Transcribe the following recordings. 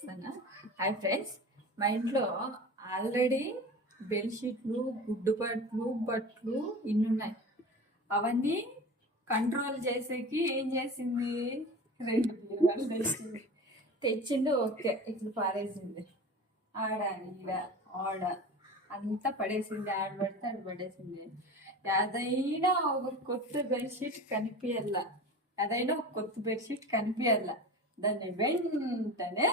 చూపిస్తాను. Hi friends, మా ఇంట్లో ఆల్రెడీ బెడ్షీట్లు, గుడ్డు బట్టలు ఇన్ని ఉన్నాయి. అవన్నీ కంట్రోల్ చేసేకి ఏం చేసింది, 2 బీరువాలు తెచ్చింది. ఓకే, ఇట్లా పారేసింది. ఆడ ఈడ ఆడ అంతా పడేసింది. ఆడ పడితే ఆడ పడేసింది. ఏదైనా ఒక కొత్త బెడ్షీట్ కనిపించాల, ఏదైనా ఒక కొత్త బెడ్షీట్ కనిపించాల, దాన్ని వెంటనే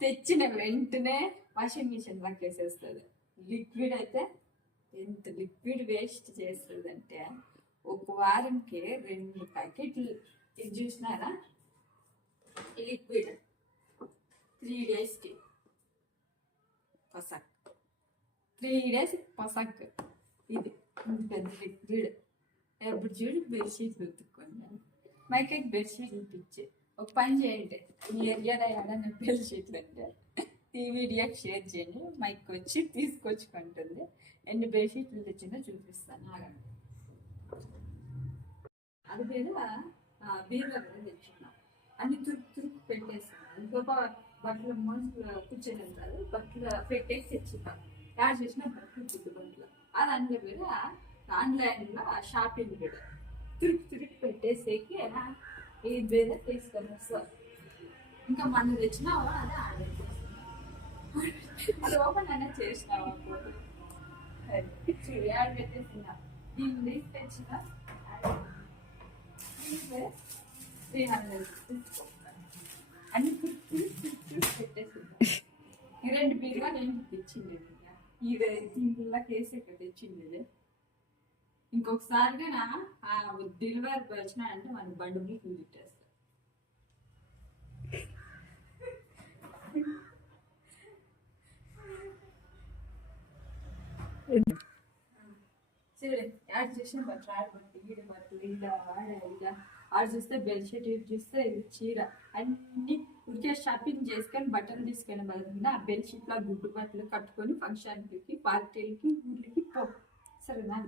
తెచ్చిన వెంటనే వాషింగ్ మిషన్ లోకి వేసేస్తుంది. లిక్విడ్ అయితే ఎంత లిక్విడ్ వేస్ట్ చేస్తుంది అంటే, ఒక వారంకి 2 ప్యాకెట్లు. ఇది చూసినారా, లిక్విడ్ 3 డేస్కి పసక్, 3 డేస్ పసక్. ఇది పెద్ద లిక్విడ్. ఎప్పుడు చూడు బెడ్షీట్లు ఉతుక్కొని మైకకి బెడ్షీట్లు పిచ్చి. ఒక పని చేయండి, మీ ఏరియాలో ఏదైనా బెడ్షీట్లు అంటే ఈ వీడియోకి షేర్ చేయండి. మైక్ వచ్చి తీసుకొచ్చుకుంటుంది. ఎన్ని బెడ్షీట్లు తెచ్చిందో చూపిస్తాను. అది మీద బీరులో కూడా తెచ్చుకున్నాం. అన్ని తురుకు పెట్టేస్తున్నాం. ఇంకొక బట్టలు మనుషులు కూర్చొని ఉంటారు, బట్టలు పెట్టేసి తెచ్చున్నాం. యాడ్ చేసిన బట్టలు గుడ్డు బట్టలు. అది అందులో మీద ఆన్లైన్లో షాపింగ్ కూడా తురుకు పెట్టేసేకి ఈ మీద తీసుకొని వస్తారు. ఇంకా మనం తెచ్చినావా అది ఆర్డర్ చేస్తున్నాం. అది ఓపెన్ అయినా చేసినావా చూడు, యాడ్ పెట్టేస్తున్నా. దీన్ని తెచ్చిన 300 తీసుకుంటాను. అన్ని పెట్టేస్తున్నా. ఈ 2 బీరుగా నేను తెచ్చింది. ఈ దీంట్లో కేసు ఇక్కడ తెచ్చింది. ఇంకొకసారిగా డెలివరీ వచ్చినాయంటే మన బండి తిట్టేస్తాం. సరే, యాడ్ చేసిన బట్టలు ఆడబట్టి ఈడ బట్టలు ఇలా ఆడ ఆడ చూస్తే బెడ్షీట్, ఇటు చూస్తే ఇది చీర. అన్ని ఉరికే షాపింగ్ చేసుకొని బట్టలు తీసుకొని బదులుగా ఆ బెడ్షీట్లో గుడ్డు బట్టలు కట్టుకొని ఫంక్షన్లకి, పార్టీలకి, ఊళ్ళకి పో. సరేనా?